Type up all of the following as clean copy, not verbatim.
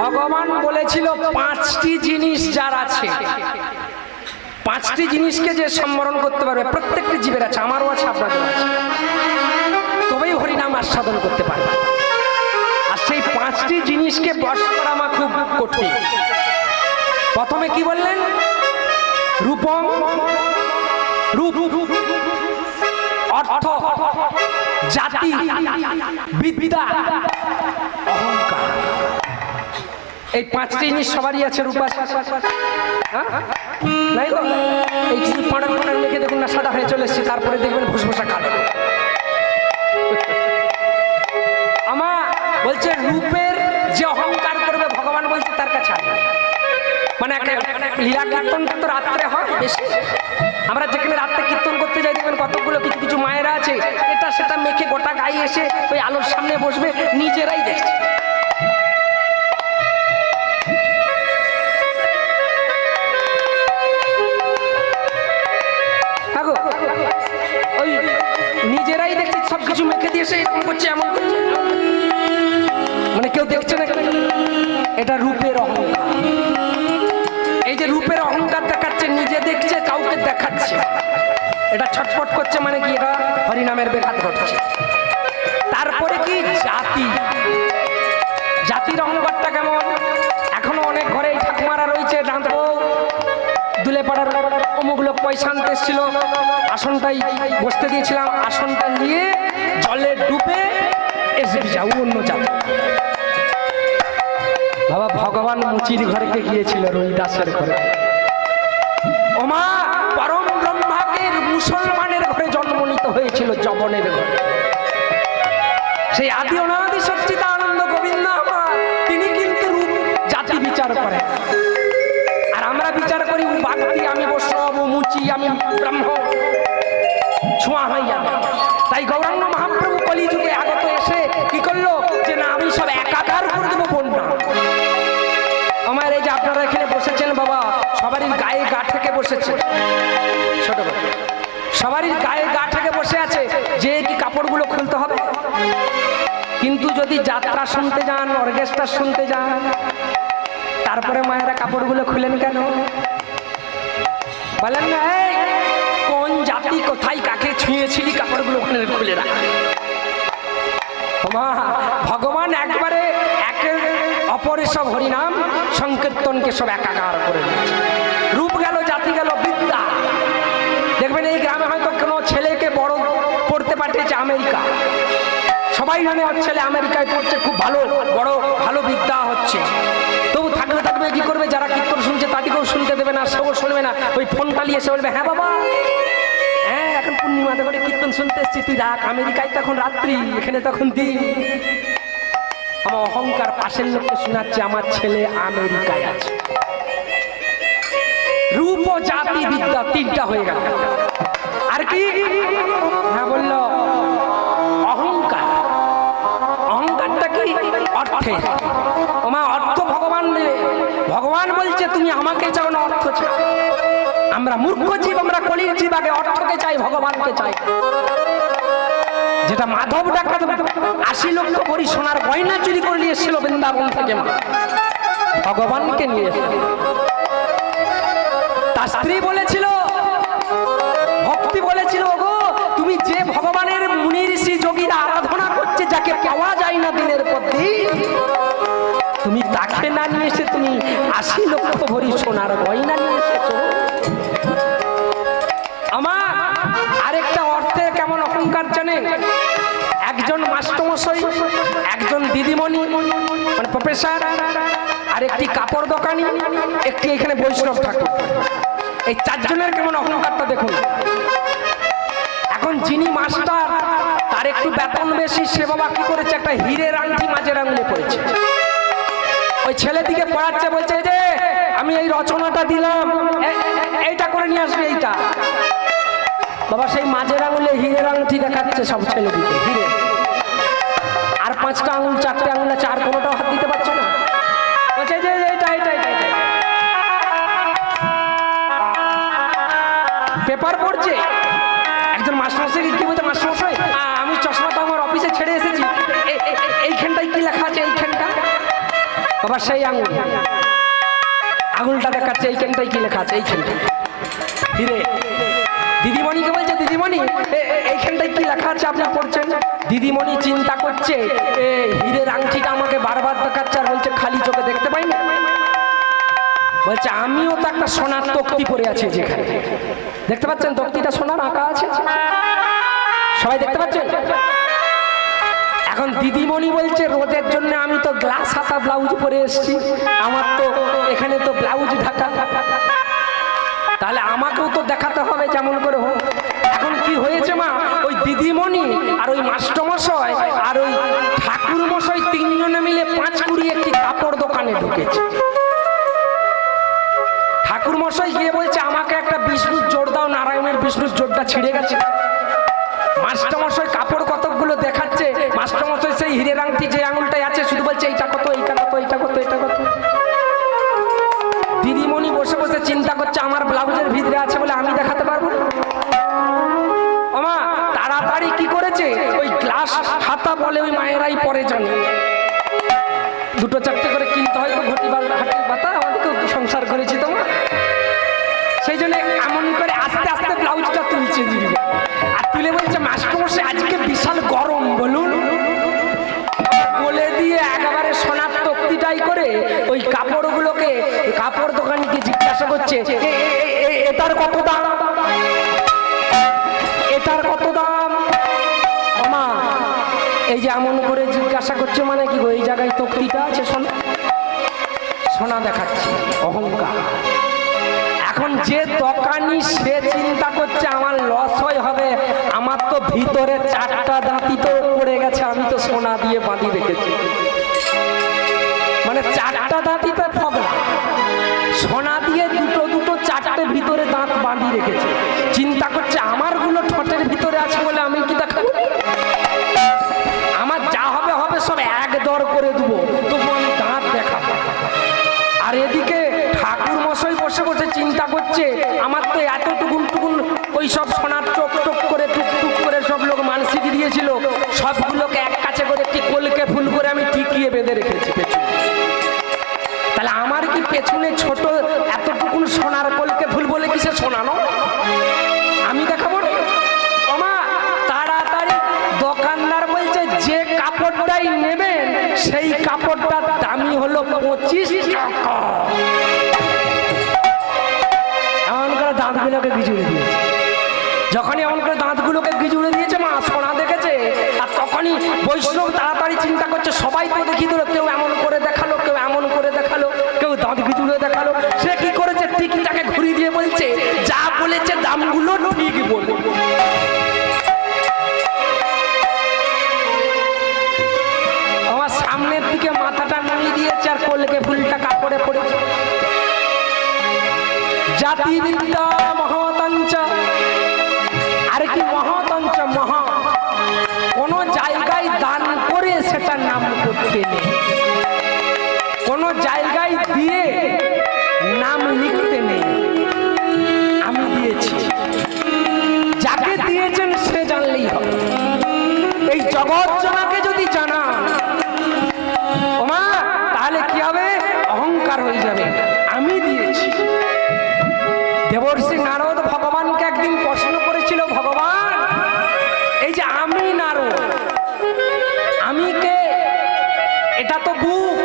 ভগবান বলেছিল পাঁচটি জিনিস যার আছে, পাঁচটি জিনিসকে যে সম্বরণ করতে পারবে, প্রত্যেকটি জীবের আছে, আমারও আছে, আপনাদেরও আছে, তবেই হরিনাম আস্বাদন করতে পারবে। আর সেই পাঁচটি জিনিসকে বশ করা আমার খুব কঠিন। প্রথমে কি বললেন? রূপম, রূপ, অর্থ, জাতি, বিদ্যা, অহংকার। এই পাঁচটি জিনিস সবারই আছে। রূপ আছে, নাই গো? এই কিছু পাড়ার পাড়ার মেখে দেখুন না সাদা হয়ে চলে এসছে, তারপরে দেখবেন ভুসভুসা কালো। আমা বলছে রূপের যে অহংকার করবে ভগবান বলছে তার কাছে আসবে। মানে লীলা কীর্তনটা তো রাত্রে হয় বেশি, আমরা যেখানে রাত্রে কীর্তন করতে যাই দেখবেন কতগুলো কিছু কিছু মায়েরা আছে এটা সেটা মেখে গোটা গায়ে এসে ওই আলোর সামনে বসবে, নিজেরাই দেখছে। ওই নিজেরাই দেখছি সবকিছু মেখে দিয়েছে, এরকম করছে, এমন করছে, মানে কেউ দেখছে না। এটা রূপের অহংকার। এই যে রূপের অহংকার দেখাচ্ছে, নিজে দেখছে, কাউকে দেখাচ্ছে, এটা ছটফট করছে, মানে কি এটা হরিনামের বেঘাত ঘটছে। তারপরে কি জাতি, জাতির অহংকারটা কেমন? এখনো অনেক ঘরে এই ঠাকুমারা রয়েছে, দুলে পাড়ার অমুক লোক পয়সা আনতে এসেছিল, আসনটাই বসতে দিয়েছিলাম, আসনটা নিয়ে জলে ডুবে এসে যাও অন্য জাতি। বাবা ভগবান মুচির ঘরকে গিয়েছিল, রবিদাসের ঘরে। ওমা পরম ব্রহ্মাকে মুসলমানের ঘরে জন্ম নিতে হয়েছিল, জবনের ঘরে। সেই আদি অনাদি সচ্চিদানন্দ গোবিন্দ আমার, তিনি কিন্তু রূপ জাতি বিচার করেন। আর আমরা বিচার করি বাগদি, আমি বৈষ্ণব, মুচি, আমি ব্রহ্ম, ছোঁয়া হয়ে যাবে। তাই গৌরাঙ্গ মহাপ্রভু কলিযুগে আগত এসে কি করলো, যে না আমি সব একাকার করে দেবো বন্যা। আমার এই যে আপনারা এখানে বসেছেন বাবা, সবারই গায়ে গা থেকে বসেছে, ছোট সবারই গায়ে গা থেকে বসে আছে, যে কি কাপড়গুলো খুলতে হবে। কিন্তু যদি যাত্রা শুনতে যান, অর্কেস্ট্রা শুনতে যান, তারপরে মায়েরা কাপড়গুলো খুলেন কেন? বলেন না এই কোন জাতি কোথায় কাকে ছুঁয়েছিলি, কাপড়গুলো খুলে রাখ। ভগবান একবারে একে অপরে সব হরিনাম সংকীর্তনকে সব একাকার করে দিয়েছে। রূপ গেল, জাতি গেল, বিদ্যা। দেখবেন এই গ্রামে হয়তো কোনো ছেলেকে বড় পড়তে পাঠিয়েছে আমেরিকা, সবাই জানে ওর ছেলে আমেরিকায় পড়ছে, খুব ভালো বড় ভালো বিদ্যা হচ্ছে। তবু থাকবে থাকবে কি করবে, যারা কীর্তন শুনছে তাদেরকেও শুনতে দেবে না, সেও শুনবে না। ওই ফোন পালিয়ে এসে বলবে, হ্যাঁ বাবা, হ্যাঁ এখন পূর্ণিমাতে করে কীর্তন শুনতে এসছি, তুই রাখ, আমেরিকায় তখন রাত্রি, এখানে তখন দিন। আমার অহংকার পাশের লোককে শোনাচ্ছে আমার ছেলে আমেরিকায় আছে। রূপ ও জাতি বিদ্যা তিনটা হয়ে গেল। আর কি? হ্যাঁ বলল অহংকার। অহংকারটা কি? অর্থে। তোমার অর্থ ভগবান দেবে। ভগবান বলছে তুমি আমাকে চাও না, অর্থ চাও। আমরা মূর্খ জীব, আমরা কলির জীব, আগে অর্থকে চাই, ভগবানকে চাই। যেটা মাধব ডাকাত 80 লক্ষ ভরি সোনার গয়না চুরি করে নিয়ে এসেছিল বৃন্দাবন থেকে, ভগবানকে নিয়ে এসেছিল। তার স্ত্রী বলেছিল, ভক্তি বলেছিল, গো তুমি যে ভগবানের মুনি ঋষি যোগীরা আরাধনা করছে, যাকে পাওয়া যায় না দিনের পর দিন, তুমি তাকে না নিয়ে এসে তুমি 80 লক্ষ ভরি সোনার গয়না নিয়ে এসেছো। আমার আরেকটা অর্থের কেমন অহংকার জানেন? একজন মাস্টারমশাই, একজন দিদিমণি মানে প্রফেসর, আর একটি কাপড় দোকানি, একটি এখানে বৈষ্ণব ঠাকুর, এই চারজনের কেমন অহংকারটা দেখুন। এখন যিনি মাস্টার, তার একটু বেতন বেশি, সে বাবা কি করেছে, একটা হীরের আংটি মাঝের আঙুলে পড়েছে। ওই ছেলেটিকে পড়াচ্ছে, বলছে যে আমি এই রচনাটা দিলাম, এইটা করে নিয়ে আসবে, এইটা। বাবা সেই মাঝের আঙুলে হীরের আংটি দেখাচ্ছে সব ছেলেদিকে, হীরে। আর 5টা আঙুল, 4টে আঙুল আছে, আর কোনোটাও হাত দিতে পারছে না। বলছে যে এইটা এইটা এইটা পেপার পড়ছে। একজন মাস্টারমশাই কি বলছে, মাস্টারমশাই আমি চশমাটা আমার অফিসে ছেড়ে এসেছি, এইখানটায় কি লেখা আছে, এইখানটা। আবার সেই আঙুল, আঙুলটা দেখাচ্ছে এইখানটাই কি লেখা আছে, এইখানটাই হিরে। দিদিমণিকে বলছে দিদিমণি এইখানটায় কি লেখা আছে আপনি পড়ছেন? দিদিমণি চিন্তা করছে হীরের আংটিটা আমাকে বারবার দেখাচ্ছে আর বলছে খালি চোখে দেখতে পাই না। বলছে আমিও তো একটা সোনার তক্তি পরে আছি যেখানে, দেখতে পাচ্ছেন তক্তিটা সোনার আঁকা আছে, সবাই দেখতে পাচ্ছেন? এখন দিদিমণি বলছে রোদের জন্য আমি তো গ্লাস হাতা ব্লাউজ পরে এসেছি, আমার তো এখানে তো ব্লাউজ ঢাকা, তাহলে আমাকেও তো দেখাতে হবে যেমন করে হোক। এখন কি হয়েছে মা, ওই দিদিমণি আর ওই মাস্টারমশাই আর ওই ঠাকুর মশাই তিনজনে মিলে 5 কুড়ি একটি কাপড় দোকানে ঢুকেছে। ঠাকুর মশাই গিয়ে বলছে আমাকে একটা বিষ্ণুর জোড় দাও, নারায়ণের বিষ্ণুর জোড়টা ছিঁড়ে গেছে। মাস্টারমশাই কাপড় কতকগুলো দেখাচ্ছে, মাস্টারমশাই সেই হীরের আংটি যে আঙুলটাই আছে শুধু বলছে এইটা কত, এইটা কত, এইটা কত, এইটা কত। দিদিমণি বসে বসে চিন্তা করছে আমার ব্লাউজের ভিতরে আছে বলে আমি দেখাতে পারবো না। ওমা তাড়াতাড়ি কি করেছে, ওই গ্লাস হাতা বলে ওই মায়েরাই পরে জানে, 2-4টে করে কিনতে হয় তো ঘটি হাটির পাতা, আমাদেরকে সংসার করেছি তোমার, সেই জন্য এমন করে আস্তে আস্তে ব্লাউজটা তুলছে দিদি, আর তুলে বলছে মাস্টারমশাই আজকে বিশাল গরম বলুন, বলে দিয়ে একেবারে সোনার তক্তিটাই করে ওই কাপড়গুলোকে কাপড় দোকানিকে জিজ্ঞাসা করছে এটার কত দাম, এটার কত দাম। মা এই যে এমন করে জিজ্ঞাসা করছে মানে কি ওই জায়গায় তক্তিটা আছে সোনা, সোনা দেখাচ্ছে, অহংকার। এখন যে দোকানি সে চিন্তা করছে আমার লস হবে, আমার তো ভিতরে 4টা দাঁতি তো পড়ে গেছে, আমি তো সোনা দিয়ে বাঁধি রেখেছি, মানে 4টা দাঁতিতে ফগলা, সোনা দিয়ে দুটো 4টে ভিতরে দাঁত বাঁধি রেখেছে, চিন্তা করছে আমার গুলো ঠোঁটের ভিতরে আছে বলে আমি কি দেখাবো, আমার যা হবে হবে সব এক দর করে দেবো, তবু আমি দাঁত দেখাবো। আর এদিকে ঠাকুর মশাই বসে বসে চিন্তা করছে আমার তো এতটুকুন ওই সব সোনার চোখ টোক করে টুকটুক করে সব লোক মানসিক দিয়েছিল, সবগুলোকে এক কাছে করে একটি কলকে ফুল করে আমি টিকিয়ে বেঁধে রেখেছি পেছনে, তাহলে আমার কি পেছনে ছোট এতটুকুন সোনার কলকে ফুল বলে কি সে শোনানো আমি দেখাবো না। ওমা তাড়াতাড়ি দোকানদার বলছে যে কাপড়টাই নেবেন সেই কাপড়টার দামই হলো 25 টাকা। এমন করে দাঁতগুলোকে গিজুড়ে দিয়েছে, যখনই এমন করে দাঁতগুলোকে গিজুড়ে দিয়েছে মা সোনা দেখেছে, আর তখনই বৈষ্ণব তাড়াতাড়ি চিন্তা করছে সবাই তো দেখিয়ে দিল, কেউ এমন করে দেখালো, কেউ এমন করে দেখালো, কেউ দাঁত গিজুড়ে দেখালো, সে কি করেছে টিকটাকে ঘুরিয়ে দিয়ে বলছে যা বলেছে দামগুলো ঠিক বলে। আমার সামনের দিকে মাথাটা নামিয়ে দিয়েছে আর কলকে ফুলটা কাপড়ে পড়েছে। জাতিবিদ্যা মহতঞ্চ, আর কি মহতঞ্চ মহা, কোন জায়গায় দান করে সেটার নাম করতে নেই, কোন জায়গায় দিয়ে নাম লিখতে নেই। আমি দিয়েছি, যাকে দিয়েছেন সে জানলেই হবে। এই জগৎ জনাকে যদি জানা ওমা তাহলে কি হবে, অহংকার হয়ে যাবে, আমি দিয়েছি। দেবর্ষি নারদ ভগবানকে একদিন প্রশ্ন করেছিল, ভগবান এই যে আমি নারদ, আমি কে? এটা তো বুক,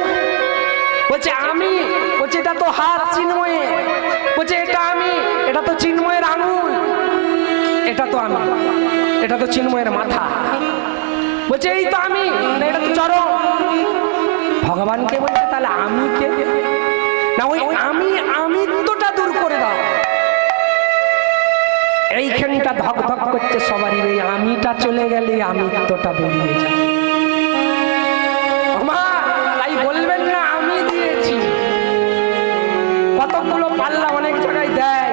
বলছে আমি, বলছে এটা তো হাত চিন্ময়ে, বলছে এটা আমি, এটা তো চিন্ময়ের আঙুল, এটা তো আমি, এটা তো চিন্ময়ের মাথা, বলছে এই তো আমি, এটা তো চরণ। ভগবানকে বলছে তাহলে আমি কে? না ওই আমিত্বটা দূর করে দাও। এইখানটা ধক ধক করছে সবারই, এই আমিটা চলে গেলে আমিত্বটা বেরিয়ে যায়। তাই বলবেন না আমি দিয়েছি। কতগুলো পাল্লা অনেক জায়গায় দেয়,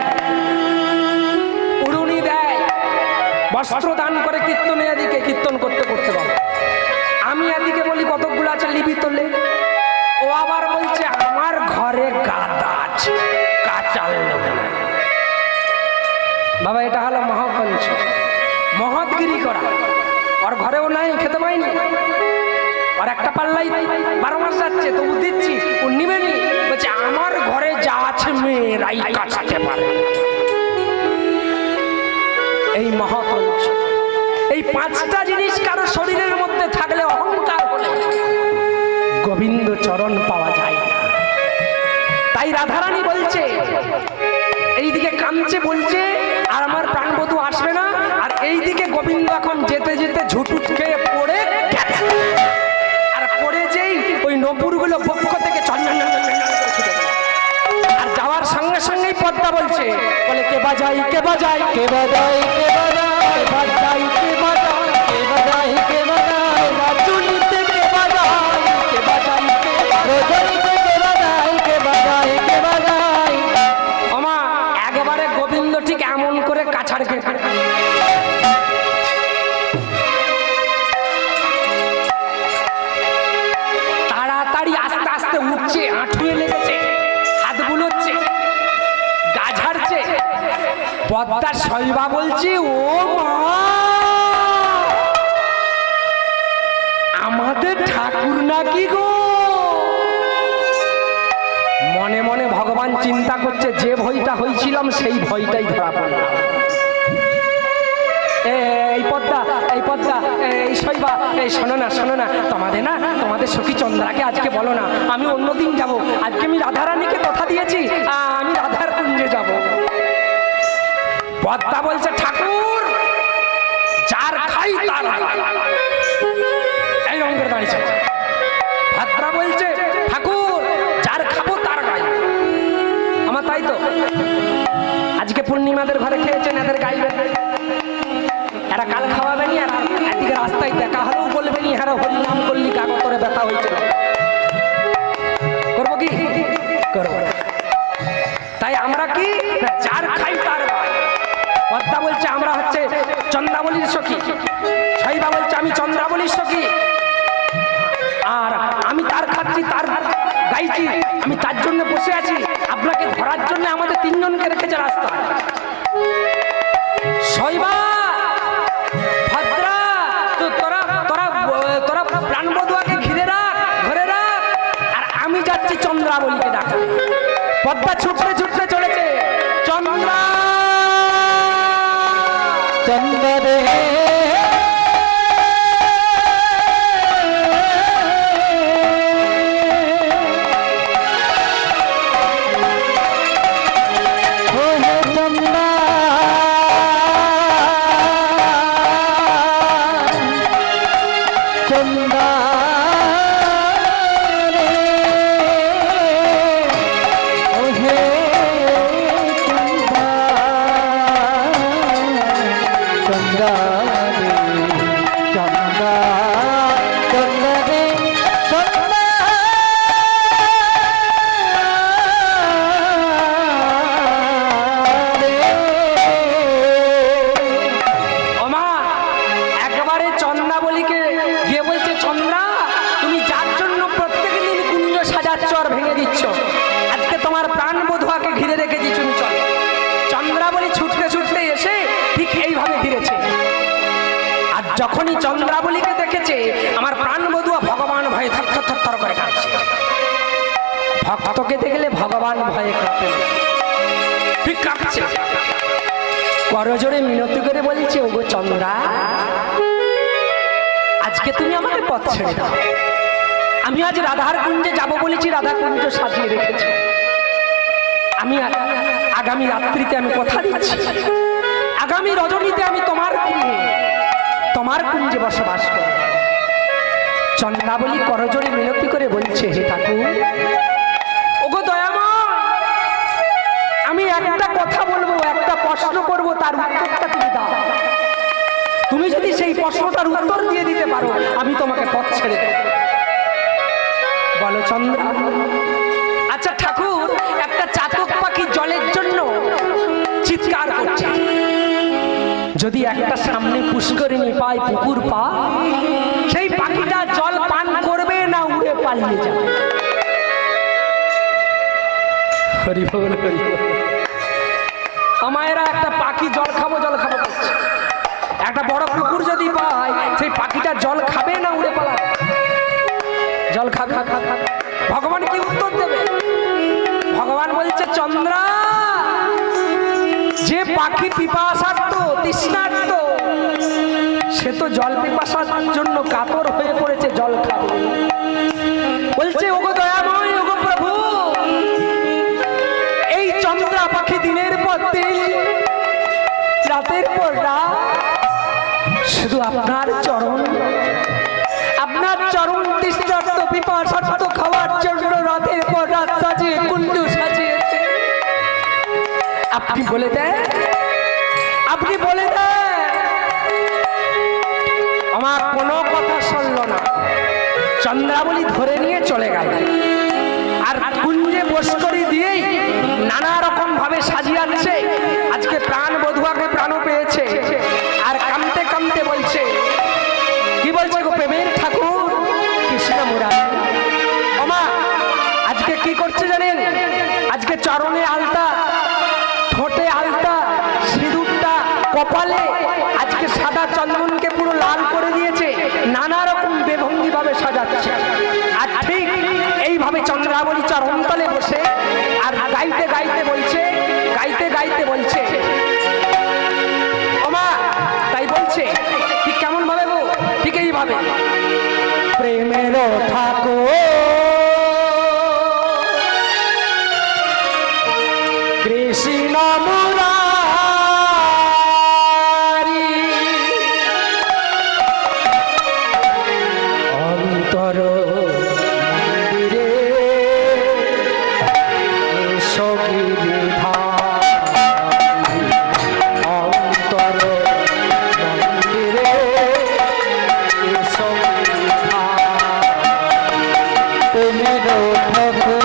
উড়ুনি দেয়, বস্ত্র দান করে কীর্তনে এদিকে কীর্তন করতে করতে বাবা, আমি এদিকে বলি কতগুলো আছে লিবি তোলে, ও আবার বলছে আমার ঘরে গাদা আছে, কাচাল লোক না। বাবা এটা হলো মহাপঞ্চ, মহৎগিরি করা, ওর ঘরেও নাই, খেতে পাইনি, আর একটা পাল্লাই 12 মাস যাচ্ছে, তবু দিচ্ছি, ও নিবেনি। বলছে আমার ঘরে যা আছে মেয়েরাই কাটাতে পারে। এই মহাপঞ্চ, এই 5টা জিনিস কারো শরীরের মধ্যে থাকলে, অহংকার হলে গোবিন্দ চরণ পাওয়া যায় না। তাই রাধারানী বলছে, এইদিকে কাঁদছে বলছে আর আমার প্রাণবধূ আসবে না, আর এইদিকে গোবিন্দ এখন যেতে যেতে ঝুটুট খেয়ে পড়ে গেছে। আর পড়ে যেই ওই নপুরগুলো বক্ষ থেকে আর যাওয়ার সঙ্গে সঙ্গেই পদ্মা বলছে, বলে কে বাজাই কে বাজাই কে বাজাই কে বাজাই বাজাই কে বাজাই কে বাজাই কে বাজাই রাজুনিতে কে বাজাই কে বাজাই কে রজনীতে কে বাজাই কে বাজাই কে বাজাই। ওমা একবারে গোবিন্দ ঠিক এমন করে কাছাড় কে তাড়াতাড়ি আস্তে আস্তে উঠছে, আঁঠুয়ে লেগেছে, হাত বুলোচ্ছে, গা ঝাড়ছে। পদ্মার শৈবা বলছে, ও মা আমাদের ঠাকুর নাকি গো। মনে মনে ভগবান চিন্তা করছে, যে ভয়টা হয়েছিলাম সেই ভয়টাই ধরা পড়লাম। এই পদ্মা এই পদ্মা এই শৈবা, এই শোনো না শোনো না, তোমাদের সখী চন্দ্রাকে আজকে বলো না, আমি অন্যদিন যাব। আজকে আমি রাধারানীকে কথা দিয়েছি, আমি রাধার কুঞ্জে যাব। পদ্মা বলছে, ঠাকুর যার খাই তার এই রঙের দাঁড়িয়েছে। ভাদ্রা বলছে, ঠাকুর যার খাবো তার গাই। আমার তাই তো, আজকে পূর্ণিমাদের ঘরে খেয়েছেন, এদের গাইবেন, এরা কাল খাওয়াবেনি। আর একদিকে রাস্তায় দেখা হলেও বলবেনি, হ্যাঁ হরিনাম করলি কাগতরে ব্যথা হয়েছিল। করবো কি করবো? তাই আমরা কি যার খাই তার গাই। পদ্মা বলছে, আমরা হচ্ছে চন্দ্রাবলীর সখী। শৈবা বলছে, আমি চন্দ্রাবলীর সখী, আর আমি তার খাচ্ছি, তার গাইছি, আমি তার জন্য বসে আছি। আপনাকে ধরার জন্য আমাদের 3 জনকে রেখেছে রাস্তায়। শৈবা ভাদ্রা, তো তোরা তোরা তোরা প্রাণবধূকে ঘিরে রাখ, ধরে রাখ, আর আমি যাচ্ছি চন্দ্রাবলীকে ডাকতে। পদ্মা ছুটতে ছুটতে চলেছে, চন্দ্রা চন্দ্র রে যখনই চন্দ্রাবলীকে দেখেছে, আমার প্রাণবধূ ভগবান ভয়ে থর করে কাঁদছে। ভক্তকে দেখলে ভগবান ভয়ে কাঁপে, ঠিক কাঁপছে। করজোড়ে মিনতি করে বলছে, ওগো চন্দ্রা, আজকে তুমি আমাকে পথ ছেড়ে দাও। আমি আজ রাধার কুঞ্জে যাব বলেছি, রাধা কুঞ্জ সাজিয়ে রেখেছি। আমি আগামী রাত্রিতে আমি কথা দিচ্ছি, আগামী রজনীতে আমি তোমার কুঞ্জে বসবাস করব। চন্দ্রাবলী করজোড়ে মিনতি করে বলছে, হে ঠাকুর, ওগো দয়াময়, আমি একটা কথা বলবো, একটা প্রশ্ন করব, তার উত্তরটা তুমি দাও। তুমি যদি সেই প্রশ্নটার উত্তর দিয়ে দিতে পারো, আমি তোমাকে পথ ছেড়ে দেব। বলো চন্দ্রা। আচ্ছা ঠাকুর, একটা চাতক পাখি জলের জন্য চিৎকার করছে, যদি একটা সামনে পুষ্করিণী পায়, পুকুর পা, সেই পাখিটা জল পান করবে না উড়ে পালিয়ে যাবে? হরি বল হরি বল। আমায়রা একটা পাখি জল খাবো করছে, একটা বড় পুকুর যদি পায়, সেই পাখিটা জল খাবে না উড়ে পালাবে? জল খাবে। ভগবান কি উত্তর দেবে? ভগবান বলছে, চন্দ্রা, যে পাখি পিপাসার্ত তৃষ্ণার্ত সে তো জল পিপাসার জন্য কাতর হয়ে পড়েছে, জল খাবে। বলছে, ওগো দয়াময়, ওগো প্রভু, এই চন্দ্রা পাখি দিনের পর দিন, রাতের পর রাত শুধু আপনার চরণ তৃষ্ণার্ত পিপাসার্ত খাওয়ার জন্য রাতের পর রাত সাজিয়ে কুঞ্জ সাজিয়েছে। আপনি বলে দেন, আমার কোনো কথা শুনল না। চন্দ্রাবলী ধরে নিয়ে চলে গেল, আর কুঞ্জে বস্করি দিয়েই নানা রকম ভাবে সাজিয়াচ্ছে। আজকে প্রাণ বধুয়াকে প্রাণ পেয়েছে, আর কামতে কামতে বলছে, কি বলছে গো প্রেমের ঠাকুর কৃষ্ণ মুরারি। ওমা, আজকে কি করছে জানেন? আজকে চরণে আলতা, ঠোঁটে আলতা, সিঁদুরটা কপালে, আজকে সাদা চন্দনকে পুরো লাল করে দিয়েছে, নানা রকম বেভঙ্গি ভাবে সাজাচ্ছে। আর ঠিক এইভাবে চন্দ্রাবলী চরণতলে বসে আর গাইতে গাইতে বলছে, ওমা, তাই বলছে ঠিক কেমন ভাবে গো? ঠিক এইভাবে, প্রেমের ঠাকুর কৃষ্ণ মুরারি, অন্তর মন্দিরে এসো গিরিধারী, অন্তর মন্দিরে এসো গিরিধারী, প্রেমের ঠাকুর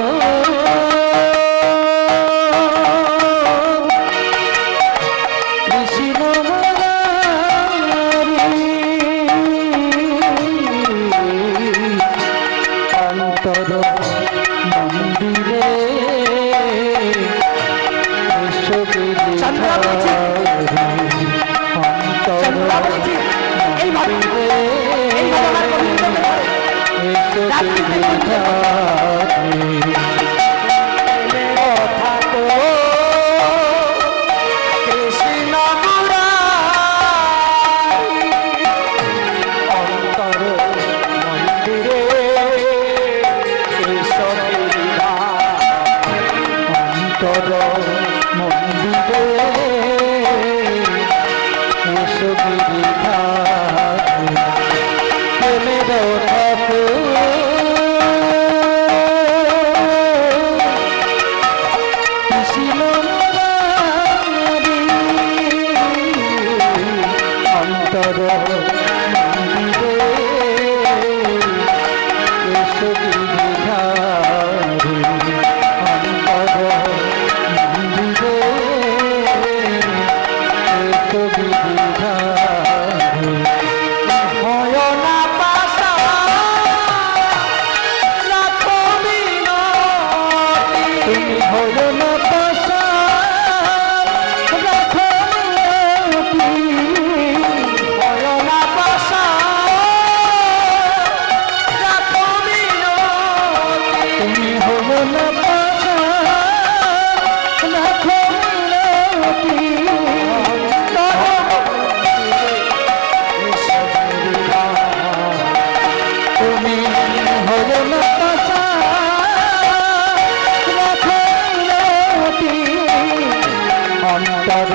অন্তর